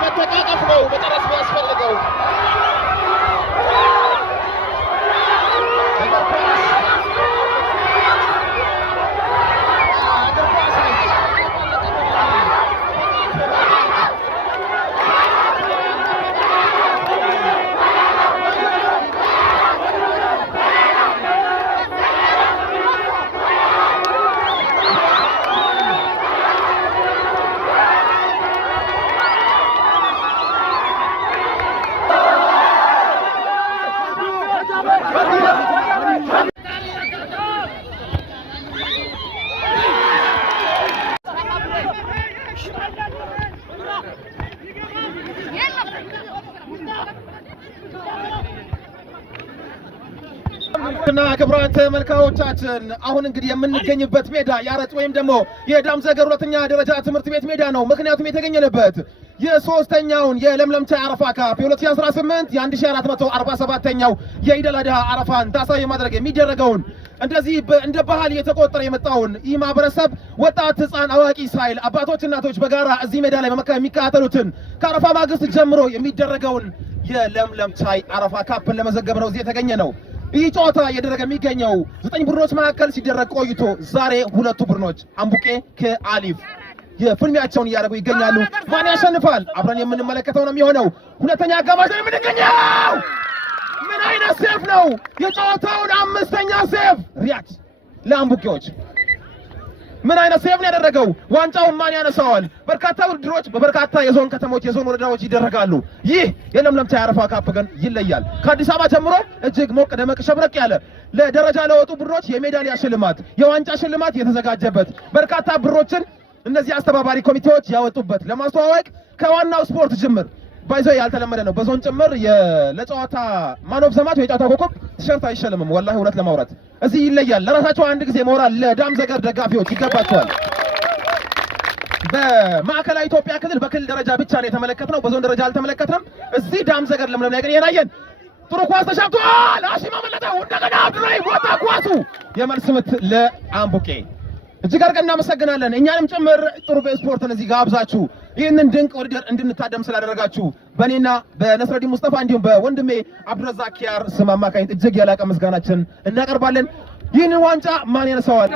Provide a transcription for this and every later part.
በመተቃቀፍ ነው መጨረስ የሚያስፈልገው። እና ክቡራን ተመልካቾቻችን አሁን እንግዲህ የምንገኝበት ሜዳ ያረጥ ወይም ደግሞ የዳም ዘገር ሁለተኛ ደረጃ ትምህርት ቤት ሜዳ ነው። ምክንያቱም የተገኘንበት የሶስተኛውን የለምለምቻይ አረፋ ካፕ የ2018 የ1447ኛው የኢድ አል አድሃ አረፋን ታሳቢ ማድረግ የሚደረገውን እንደዚህ እንደ ባህል የተቆጠረ የመጣውን ይህ ማህበረሰብ ወጣት፣ ህፃን፣ አዋቂ ሳይል አባቶች፣ እናቶች በጋራ እዚህ ሜዳ ላይ የሚካተሉትን ከአረፋ ማግስት ጀምሮ የሚደረገውን የለምለምቻይ አረፋ ካፕን ለመዘገብ ነው እዚህ የተገኘ ነው። ይህ ጨዋታ እየደረገ የሚገኘው 9 ቡድኖች መካከል ሲደረግ ቆይቶ ዛሬ 2 ቡድኖች አምቡቄ ከአሊፍ የፍልሚያቸውን እያደረጉ ይገኛሉ። ማን ያሸንፋል? አብረን የምንመለከተው ነው የሚሆነው። ሁለተኛ አጋማሽ ላይ የምንገኘው ምን አይነት ሴፍ ነው? የጨዋታውን 5ኛ ሴፍ ሪያድ ለአምቡቄዎች ምን አይነት ሴፍ ነው ያደረገው? ዋንጫውን ማን ያነሳዋል? በርካታ ውድድሮች በበርካታ የዞን ከተሞች የዞን ወረዳዎች ይደረጋሉ። ይህ የለምለምቻይ አረፋ ካፕ ግን ይለያል። ከአዲስ አበባ ጀምሮ እጅግ ሞቅ ደመቅ ሸብረቅ ያለ ለደረጃ ለወጡ ቡድኖች የሜዳሊያ ሽልማት፣ የዋንጫ ሽልማት የተዘጋጀበት በርካታ ብሮችን እነዚህ አስተባባሪ ኮሚቴዎች ያወጡበት ለማስተዋወቅ ከዋናው ስፖርት ጅምር ባይዘው ያልተለመደ ነው። በዞን ጭምር ለጨዋታ ማን ኦፍ ዘ ማች የጨዋታ ኮከብ ቲሸርት አይሸልምም። ወላሂ እውነት ለማውራት እዚህ ይለያል። ለራሳቸው አንድ ጊዜ ሞራል ለዳም ዘገር ደጋፊዎች ይገባቸዋል። በማዕከላዊ ኢትዮጵያ ክልል በክልል ደረጃ ብቻ ነው የተመለከትነው፣ በዞን ደረጃ አልተመለከትንም። እዚህ ዳም ዘገር ለምለም ላይ ግን የናየን ጥሩ ኳስ ተሻግቷል። አሺማ መለጠ እንደገና አብዱራሂም ወጣ ኳሱ የመልስ ምት ለአምቡቄ። እጅግ አድርገን እናመሰግናለን። እኛንም ጭምር ጥሩ በስፖርትን እዚህ ጋብዛችሁ ይህንን ድንቅ ውድድር እንድንታደም ስላደረጋችሁ በእኔና በነስረዲን ሙስጠፋ እንዲሁም በወንድሜ አብዱረዛቅ ኪያር ስም አማካኝነት እጅግ ያላቀ ምስጋናችን እናቀርባለን። ይህንን ዋንጫ ማን ያነሳዋል?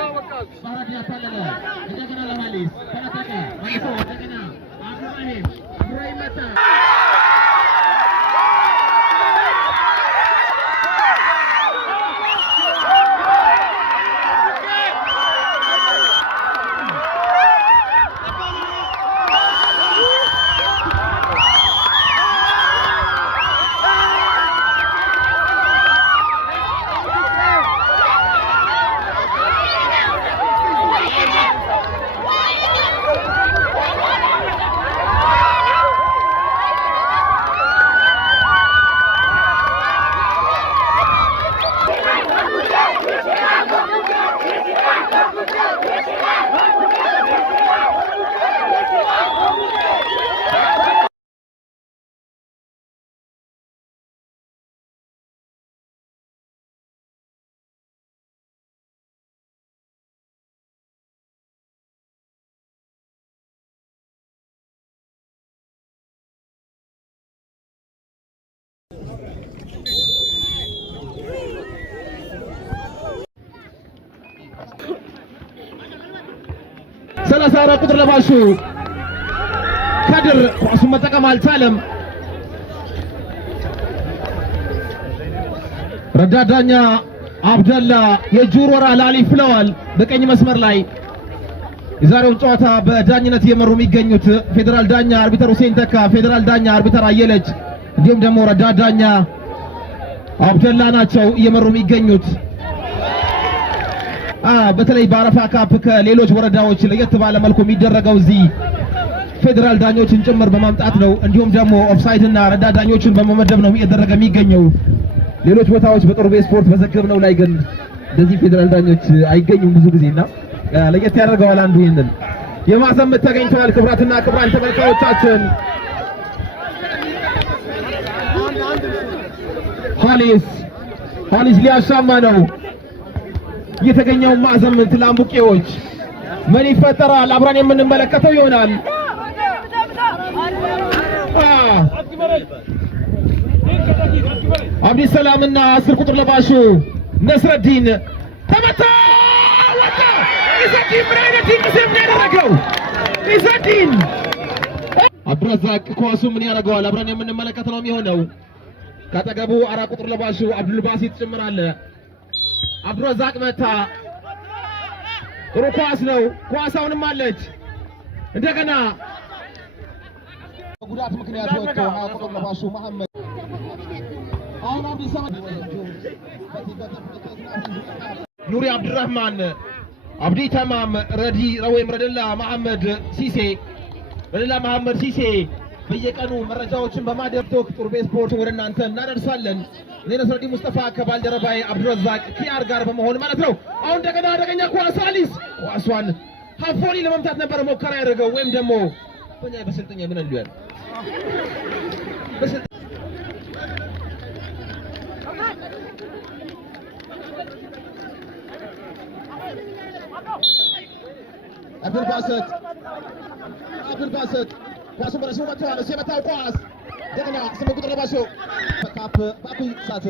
ሰላሳ ቁጥር ለባሹ ከድር ኳሱን መጠቀም አልቻለም። ረዳት ዳኛ አብደላ የእጁር ወራ ላሊፍ ብለዋል። በቀኝ መስመር ላይ የዛሬውን ጨዋታ በዳኝነት እየመሩ የሚገኙት ፌዴራል ዳኛ አርቢተር ሁሴን ተካ፣ ፌዴራል ዳኛ አርቢተር አየለች እንዲሁም ደግሞ ረዳት ዳኛ አብደላ ናቸው እየመሩ የሚገኙት። በተለይ በአረፋ ካፕ ከሌሎች ወረዳዎች ለየት ባለ መልኩ የሚደረገው እዚህ ፌዴራል ዳኞችን ጭምር በማምጣት ነው። እንዲሁም ደግሞ ኦፍሳይድ እና ረዳት ዳኞችን በመመደብ ነው እየተደረገ የሚገኘው። ሌሎች ቦታዎች በጥሩ ስፖርት በዘገብነው ላይ ግን እንደዚህ ፌዴራል ዳኞች አይገኙም ብዙ ጊዜና ለየት ያደርገዋል። አንዱ ይሄንን የማሰመት ተገኝተዋል። ክብራትና ክብራን ተመልካቾቻችን ሀሊስ ሊያሻማ ነው የተገኘው ማዘምት ለአምቡቄዎች ምን ይፈጠራል? አብረን የምንመለከተው ይሆናል። አብዲ ሰላምና 10 ቁጥር ለባሹ ነስረዲን ተመታ ወጣ። ኢዘዲን ምን አይነት ድንቅ ነው ያደረገው! ኢዘዲን አብዱረዛቅ ኳሱ ምን ያደርገዋል? አብረን የምንመለከት ነው የሚሆነው። ካጠገቡ 4 ቁጥር ለባሹ አብዱልባሲት ጭምራለ። አብዱረዛቅ መታ። ጥሩ ኳስ ነው። ኳሳውንም አለች። እንደገና ጉዳት ምክንያት ወጥቶ 20 ቁጥር ለባሹ መሐመድ አሁን አዲስ ኑሪ አብዱራህማን አብዲ ተማም ረዲ ወይም ረደላ መሐመድ ሲሴ ረደላ መሐመድ ሲሴ በየቀኑ መረጃዎችን በማደብቶክ ጡርቤ ስፖርት ወደ እናንተ እናደርሳለን። እኔ ነስረዲን ሙስጠፋ ከባልደረባይ አብዱረዛቅ ኪያር ጋር በመሆን ማለት ነው። አሁን እንደገና አደገኛ ኳስ አሊስ ኳሷን ሀፎኒ ለመምታት ነበር ሙከራ ያደረገው ወይም ደግሞ በእኛ በስልጠኛ ምን እንዲያል አብዱልባሰት ኳሱን በረሱ መጥተዋል። እሱ የመታው ኳስ እንደገና 8 ቁጥር ለባሹ ካፕ ባኩ ሳት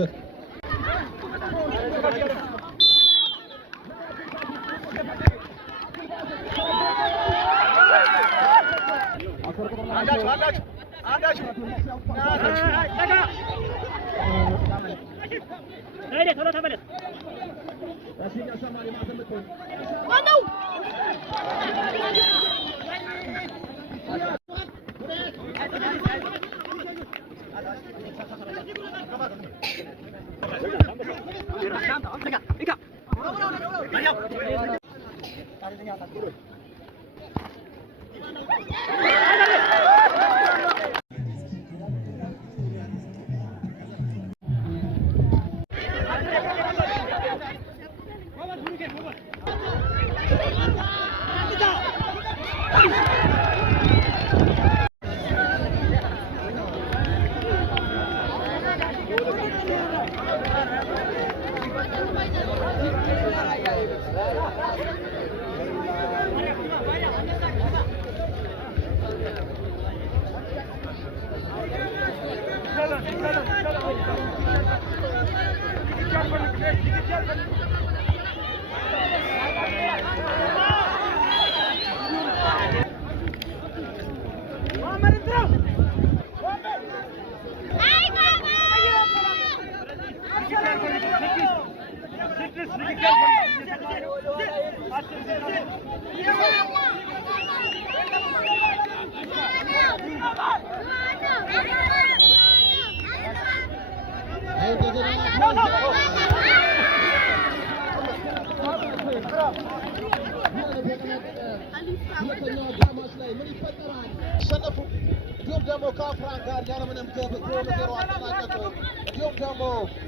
እንዲሁም ደግሞ ከአፍራን ጋር ያለምንም ግብ ጎል ዜሮ አጠናቀቁ። እንዲሁም ደግሞ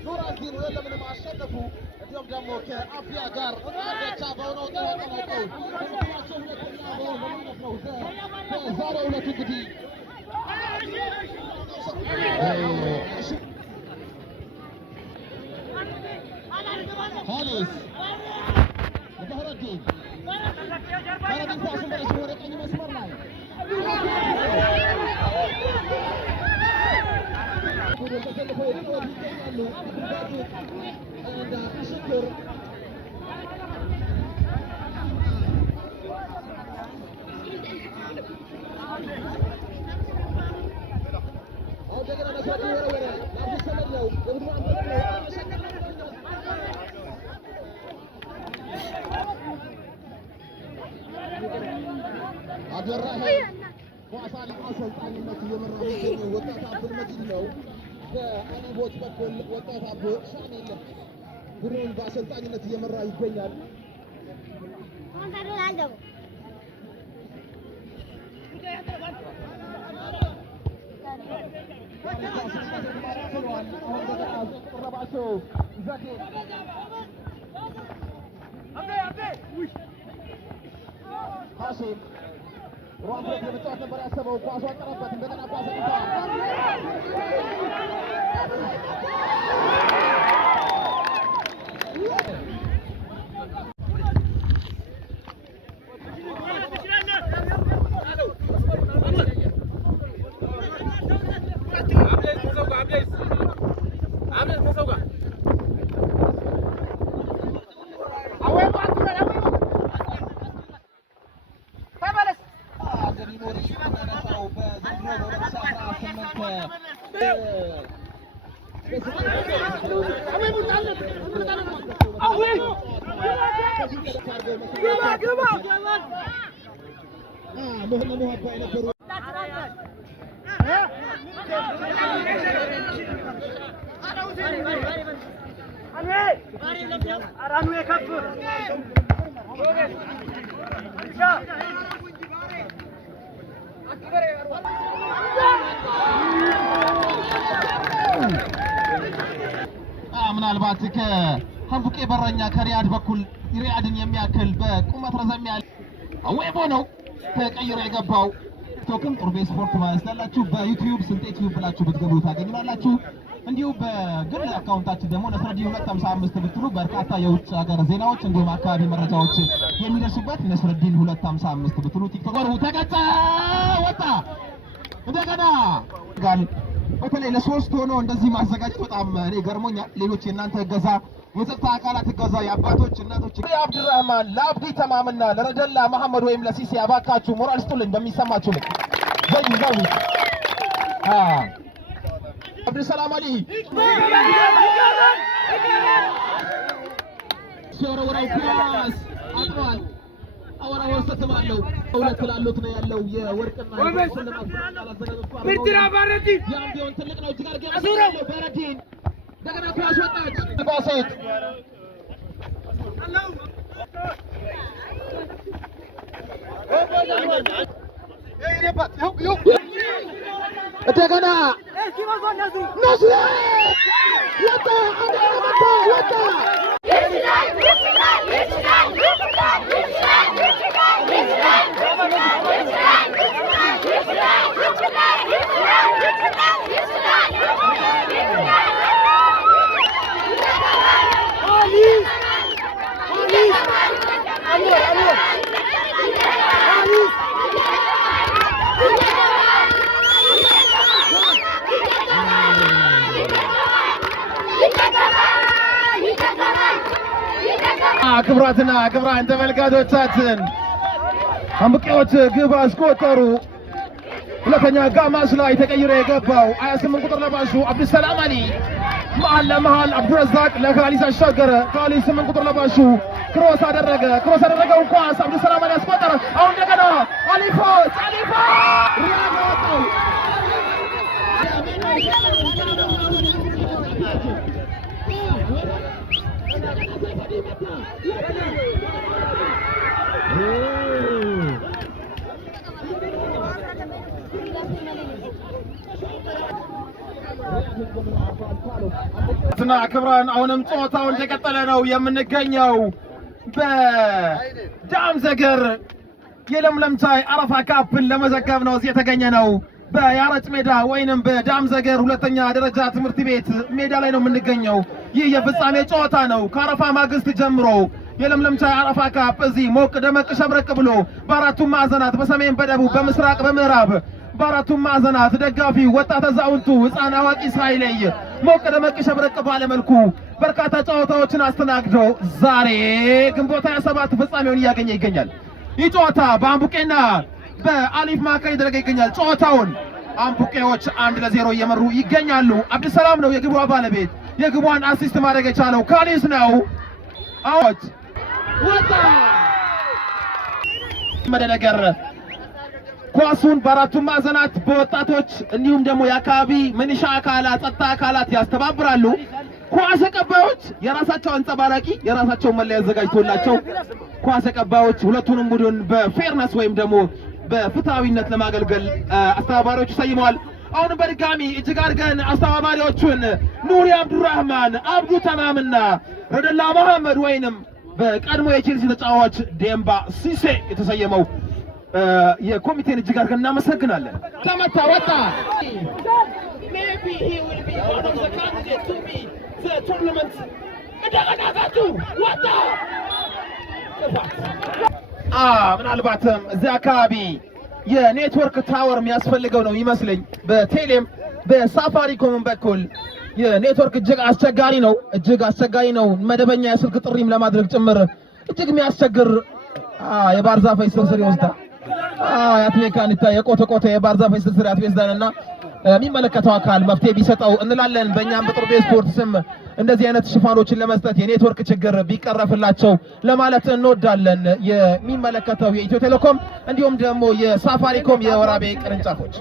ኑራዲን ሁለት ለምንም አሸነፉ። እንዲሁም ደግሞ ከአፍያ ጋር አቻ በሆነው ተጠናቀው ሁለታቸው ሁለተኛ በሆነ ማለት ነው። በዛሬው ዕለት እንግዲህ ሀሊስ ባህረዲን ኳሱን በረሱ ወደ ቀኝ መስመር ላይ ኳሳን አሰልጣኝነት እየመራ የሚገኘው ወጣት አብዱልመጂድ ነው። በአኒቦት በኩል ወጣት አብ ሻሚል ቡድኑን በአሰልጣኝነት እየመራ ይገኛል። ሀሺም ሯንብሬት ለመጫወት ነበር ያሰበው። ኳሷ ቀረበት። እንደገና ኳስ ምናልባት ከሀምቡቄ በረኛ ከሪያድ በኩል ሪያድን የሚያክል በቁመት ረዘም ያለ አዌቦ ነው ተቀይሮ የገባው። ቶክም ጡርቤ ስፖርት ማለት ያላችሁ በዩቲዩብ ስልጤ ቲዩብ ብላችሁ ብትገቡ ታገኙናላችሁ። እንዲሁ በግል አካውንታችን ደግሞ ነስረዲን 255 ብትሉ በርካታ የውጭ ሀገር ዜናዎች እንዲሁም አካባቢ መረጃዎች የሚደርሱበት ነስረዲን 255 ብትሉ ቲክቶክ ተቀጣ ወጣ እንደገና ጋር በተለይ ለሶስት ሆኖ እንደዚህ ማዘጋጀት በጣም እኔ ገርሞኛል። ሌሎች የእናንተ እገዛ የጸጥታ አካላት እገዛ የአባቶች እናቶች አብዱራህማን ለአብዲ ተማምና ለረደላ መሐመድ ወይም ለሲሲ አባካችሁ ሞራል ስጡልኝ በሚሰማችሁ ልክ ዘይዛው አብዱሰላም አሊ ሶሮራው ኳስ አጥሯል። አወራ ወሰተማለው ሁለት ላሉት ነው ያለው የወርቅና የሽልማት አላዘጋጆች ምርጥራ ባረዲ ያም ቢሆን ትልቅ ነው እጅግ አድርገን አሱራው ባረዲን እንደገና ኳስ ወጣች ባሴት እንደገና ነስሪ ወጣ ወጣ ክብራትና ክብራን ተመልካቾቻችን ሀምቡቄዎች ግብ አስቆጠሩ። ሁለተኛ አጋማሽ ላይ ተቀይሮ የገባው 28 ቁጥር ለባሹ አብዱሰላም አሊ መሀል ለመሀል አብዱረዛቅ ለካሊስ አሻገረ። ካሊስ 8 ቁጥር ለባሹ ክሮስ አደረገው ኳስ አብዱሰላም አሊ አስቆጠረ። አሁን እንደገና አሊፎ ሪያድ ወጣው ትና ክብራን አሁንም ጨዋታው እንደቀጠለ ነው የምንገኘው በዳም ዘገር የለምለምታይ አረፋ ካፕን ለመዘገብ ነው እዚህ የተገኘ ነው። በያረጭ ሜዳ ወይንም በዳም ዘገር ሁለተኛ ደረጃ ትምህርት ቤት ሜዳ ላይ ነው የምንገኘው። ይህ የፍጻሜ ጨዋታ ነው። ከአረፋ ማግስት ጀምሮ የለምለምታይ አረፋ ካፕ እዚህ ሞቅ ደመቅ ሸብረቅ ብሎ በአራቱም ማዕዘናት በሰሜን፣ በደቡብ፣ በምስራቅ፣ በምዕራብ በአራቱም ማዕዘናት ደጋፊ ወጣት አዛውንቱ ሕፃን አዋቂ ሳይለይ ሞቅ ደመቅ ሸብረቅ ባለ መልኩ በርካታ ጨዋታዎችን አስተናግዶ ዛሬ ግንቦት 27 ፍጻሜውን እያገኘ ይገኛል። ይህ ጨዋታ በሀምቡቄና በአሊፍ መካከል እየተደረገ ይገኛል። ጨዋታውን ሀምቡቄዎች 1-0 እየመሩ ይገኛሉ። አብዱሰላም ነው የግቧ ባለቤት። የግቧን አሲስት ማድረግ የቻለው ካሊስ ነው። አዎት ወጣ መደነገር ኳሱን በአራቱም ማዕዘናት በወጣቶች እንዲሁም ደግሞ የአካባቢ ምንሻ አካላት ጸጥታ አካላት ያስተባብራሉ። ኳስ አቀባዮች የራሳቸው አንጸባራቂ የራሳቸው መለያ አዘጋጅቶላቸው ኳስ አቀባዮች ሁለቱንም ቡድን በፌርነስ ወይም ደግሞ በፍትሃዊነት ለማገልገል አስተባባሪዎች ሰይመዋል። አሁንም በድጋሚ እጅግ አድርገን አስተባባሪዎቹን ኑሪ አብዱራህማን፣ አብዱ ተማምና ረደላ መሐመድ ወይንም በቀድሞ የቼልሲ ተጫዋች ዴምባ ሲሴ የተሰየመው የኮሚቴን እጅግ አድርገን እናመሰግናለን። ተመታ ወጣ ምናልባትም እዚህ አካባቢ የኔትወርክ ታወር የሚያስፈልገው ነው ይመስለኝ። በቴሌም በሳፋሪኮም በኩል የኔትወርክ እጅግ አስቸጋሪ ነው። መደበኛ የስልክ ጥሪም ለማድረግ ጭምር እጅግ የሚያስቸግር የባህር ዛፍ ስርስር ይወስዳል። ያትሜካንታ የቆተ የባህር ዛፍ ስርስር ያትወስዳልና የሚመለከተው አካል መፍትሄ ቢሰጠው እንላለን። በእኛም በጥሩቤ ስፖርት ስም እንደዚህ አይነት ሽፋኖችን ለመስጠት የኔትወርክ ችግር ቢቀረፍላቸው ለማለት እንወዳለን። የሚመለከተው የኢትዮ ቴሌኮም እንዲሁም ደግሞ የሳፋሪኮም የወራቤ ቅርንጫፎች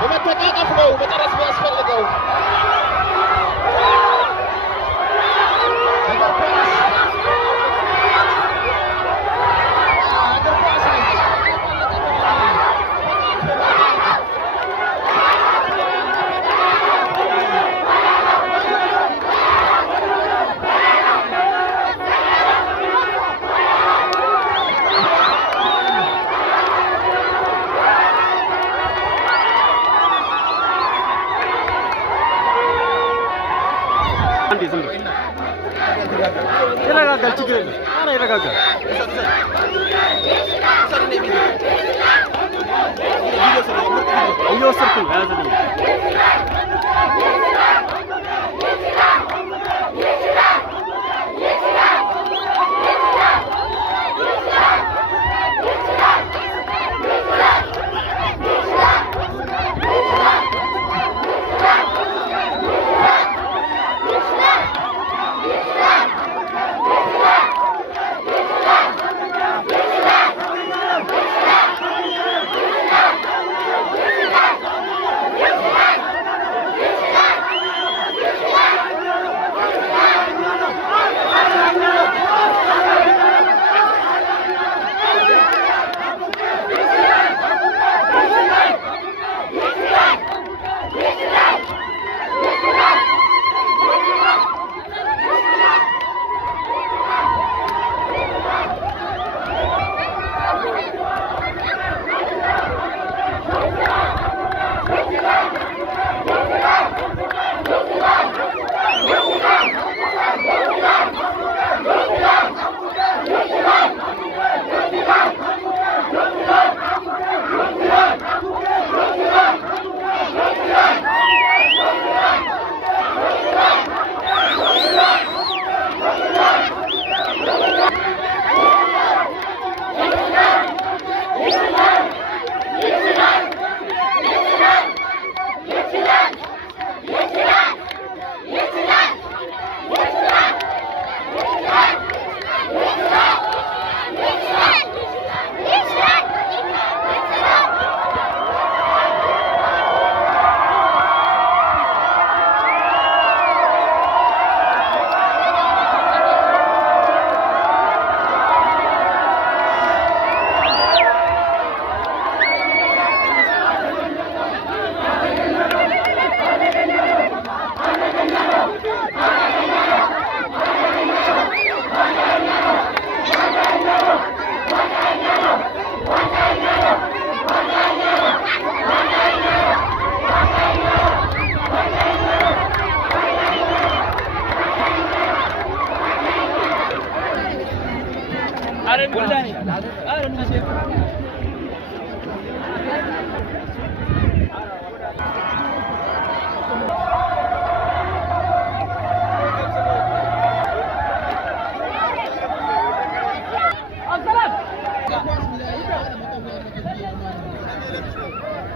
በመተቃቀፍ ነው መጨረስ የሚያስፈልገው። ይረጋጋል፣ ችግር የለም። ኧረ ይረጋጋል። እየወሰድኩኝ ያዘልኝ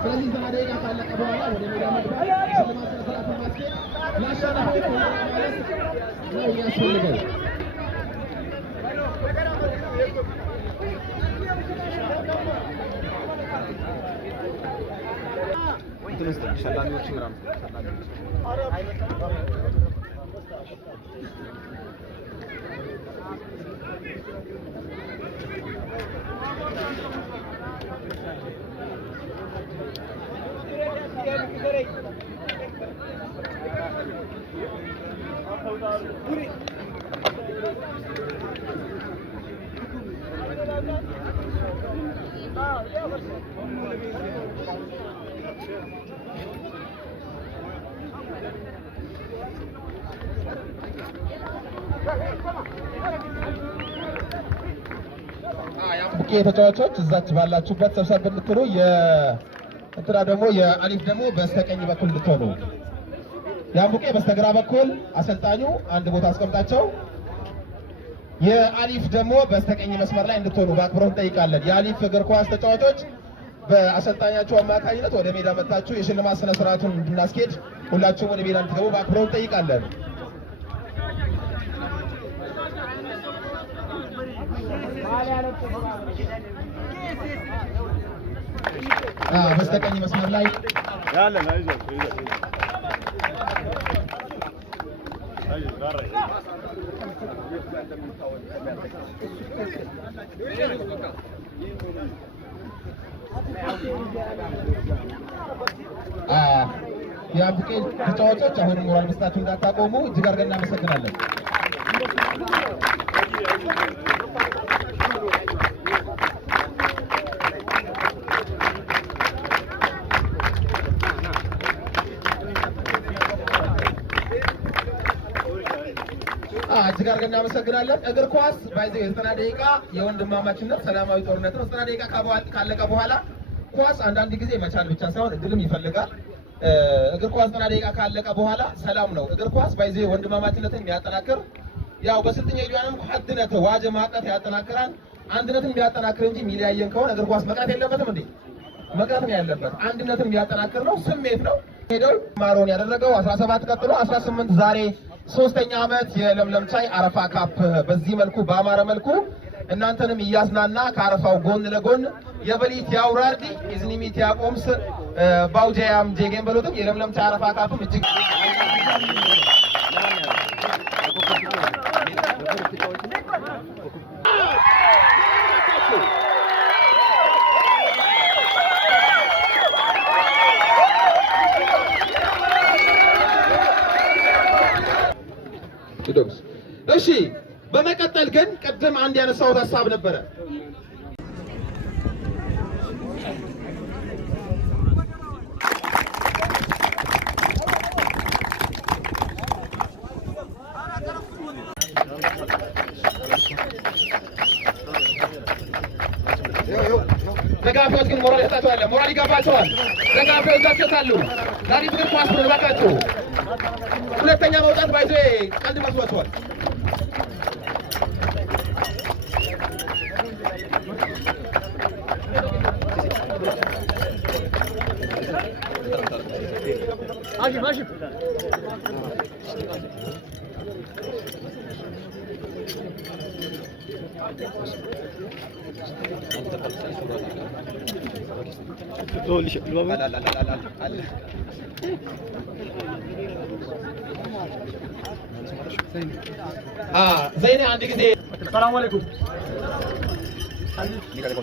ስለዚህ ዘና ደቂቃ ካለቀ በኋላ ወደ ሜዳ መግባት ሽልማት ስነ ስርዓቱን ማስኬድ ለአሸናፊው ማለት ነው የሚያስፈልገው። ተጫዋቾች እዛች ባላችሁበት ሰብሰብ እንድትሉ እንትና ደግሞ የአሊፍ ደግሞ በስተቀኝ በኩል እንድትሆኑ የአምቡቄ በስተግራ በኩል አሰልጣኙ አንድ ቦታ አስቀምጣቸው፣ የአሊፍ ደግሞ በስተቀኝ መስመር ላይ እንድትሆኑ በአክብሮት እንጠይቃለን። የአሊፍ እግር ኳስ ተጫዋቾች በአሰልጣኛቸው አማካኝነት ወደ ሜዳ መጥታችሁ የሽልማት ስነ ስርዓቱን እንድናስኬድ ሁላችሁም ወደ ሜዳ እንድትገቡ በአክብሮት እንጠይቃለን። በስተቀኝ መስመር ላይ የአምቡቄ ተጫዋቾች አሁንም ሞራል መስጣችሁ እንዳታቆሙ እጅግ አድርገን እናመሰግናለን። እጅግ አድርገን እናመሰግናለን። እግር ኳስ ባይዘው የ90 ደቂቃ የወንድማማችነት ሰላማዊ ጦርነት ነው። 90 ደቂቃ ካለቀ በኋላ ኳስ አንዳንድ ጊዜ መቻል ብቻ ሳይሆን እድልም ይፈልጋል። እግር ኳስ 90 ደቂቃ ካለቀ በኋላ ሰላም ነው። እግር ኳስ ባይዘው ወንድማማችነትን የሚያጠናክር ያው በስልጥኛ ይሉያንም ሐድነት ዋጀ ማቀት ያጠናክራል። አንድነትን የሚያጠናክር እንጂ የሚለያየን ከሆነ እግር ኳስ መቅረት የለበትም እንዴ? መቅረት ነው ያለበት። አንድነትን የሚያጠናክር ነው፣ ስሜት ነው። ሄደው ማሮን ያደረገው 17 ቀጥሎ 18 ዛሬ 3ኛ ዓመት የለምለም ቻይ አረፋ ካፕ በዚህ መልኩ በአማረ መልኩ እናንተንም እያዝናና ከአረፋው ጎን ለጎን የበሊት ያውራርዲ ኢዝኒሚት ያቆምስ ባውጃያም ጄጌን በሎትም የለምለም ቻይ አረፋ ካፕም እጅግ እሺ በመቀጠል ግን ቅድም አንድ ያነሳሁት ሀሳብ ነበረ። ደጋፊዎች ግን ሞራል ይሰጣቸዋል፣ ሞራል ይገባቸዋል። ደጋፊዎች ታቸታሉ። ዛሬ ፍቅር ኳስ ነው ባካቸው። ሁለተኛ መውጣት ባይዞ ቀልድ መስሏቸዋል። ማሺ ዘይኔ አንድ ጊዜ ሰላም አለይኩም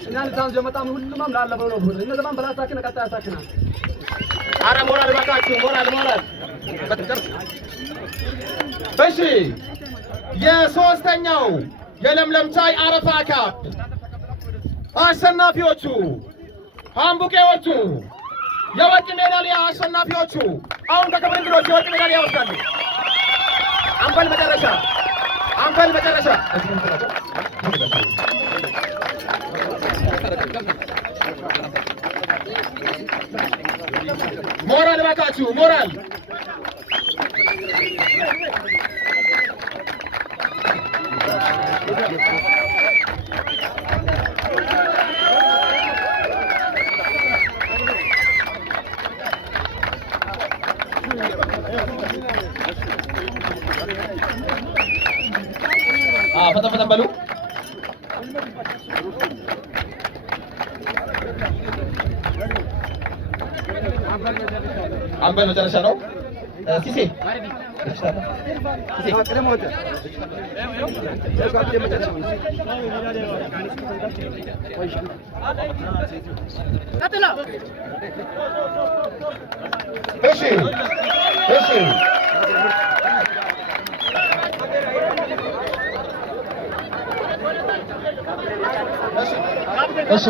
እናንተ ታን ጀመጣም ሁሉም ላለበው ነው ሁሉ እነዛም በራሳችን ቀጣያሳችን አረ ሞራል ባካችሁ ሞራል እሺ የሶስተኛው የለምለም ቻይ አረፋ ካፕ አሸናፊዎቹ አምቡቄዎቹ የወርቅ ሜዳሊያ አሸናፊዎቹ አሁን ከክብር እንግዶች የወርቅ ሜዳሊያ ይወስዳሉ። አምበል መጨረሻ ፈጠን ፈጠን በሉ። አምበል መጨረሻ ነው። ሲሴ እሺ እሺ እሺ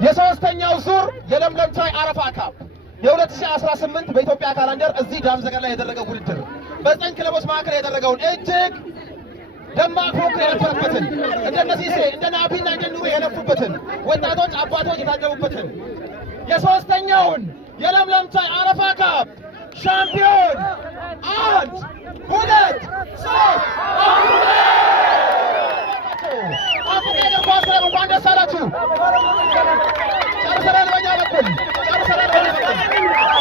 የሶስተኛው ዙር የለምለም ቻይ አረፋ ካፕ የ2018 በኢትዮጵያ ካላንደር እዚህ ዳምዘገር ላይ ያደረገው ውድድር በዘጠኝ ክለቦች መካከል ያደረገውን እጅግ ደማቅ ፉክክር የነበረበትን እንደነ ሲሴ እንደነ አቢና እንደነ ኑሩ የለፉበትን ወጣቶች አባቶች የታደሙበትን የሶስተኛውን የለምለም ቻይ አረፋ ካፕ ሻምፒዮን 1 2 3 አፍሪካ እግር ኳስ ክለብ እንኳን ደስ አላችሁ። ጨርሰናል። በእኛ በኩል ጨርሰናል።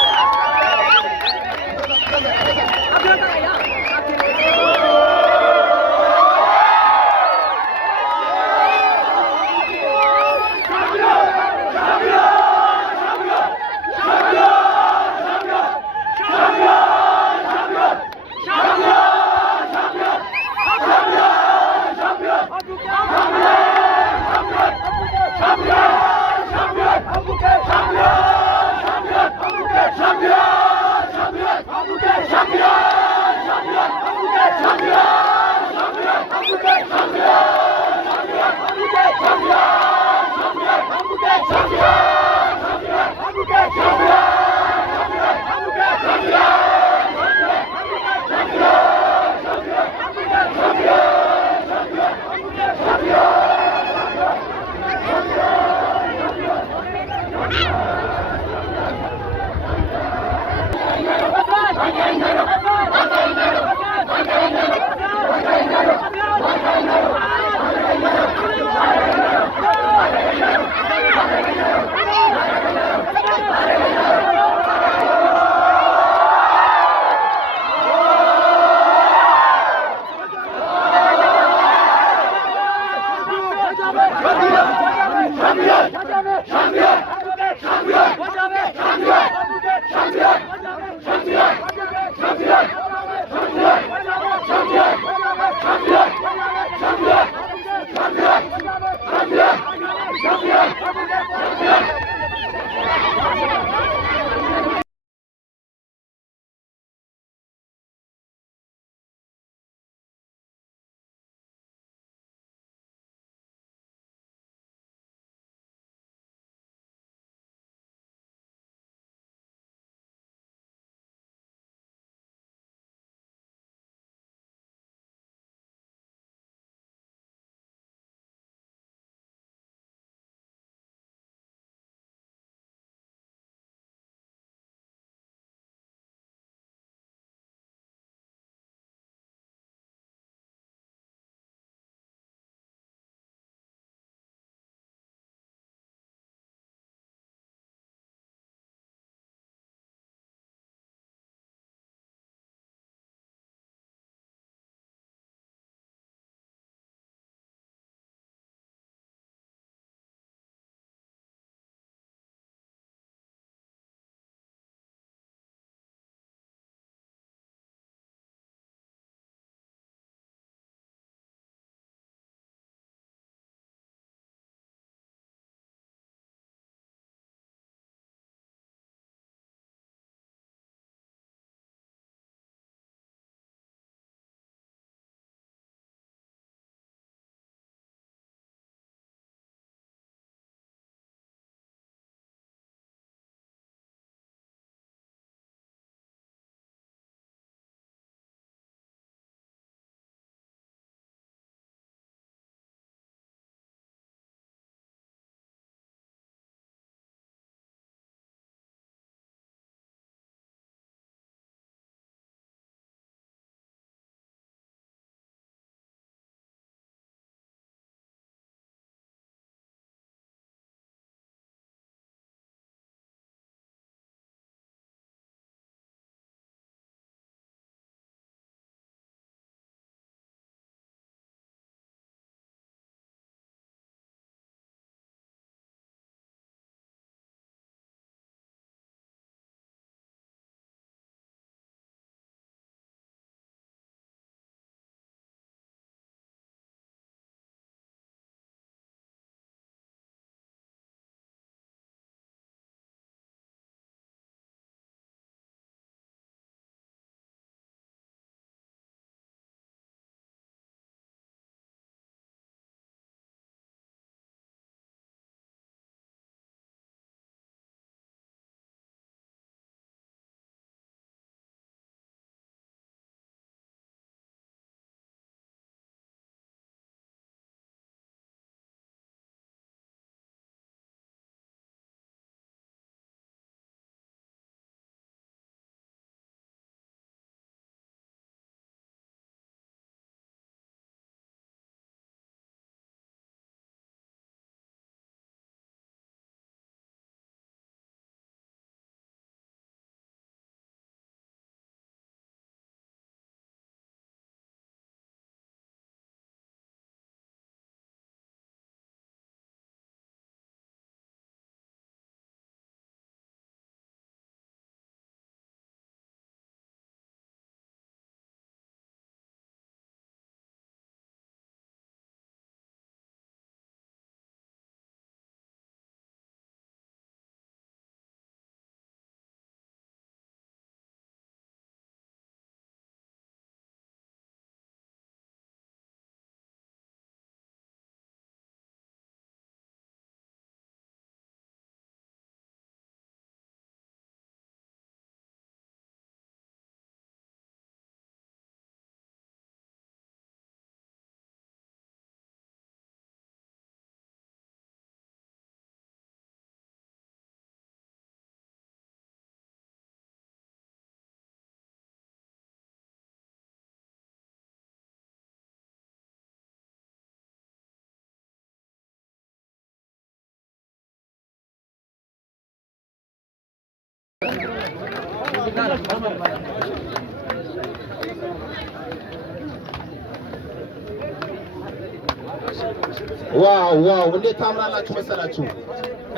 ዋው ዋው! እንዴት ታምራላችሁ መሰላችሁ!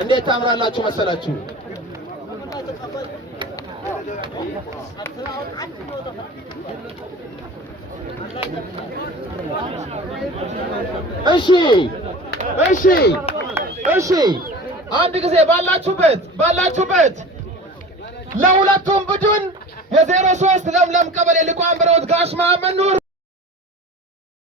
እንዴት ታምራላችሁ መሰላችሁ! እሺ እሺ እሺ፣ አንድ ጊዜ ባላችሁበት ለሁለቱም ቡድን የ03 ለምለም ቀበሌ ሊቀመንበር ጋሽ መሐመድ ኑር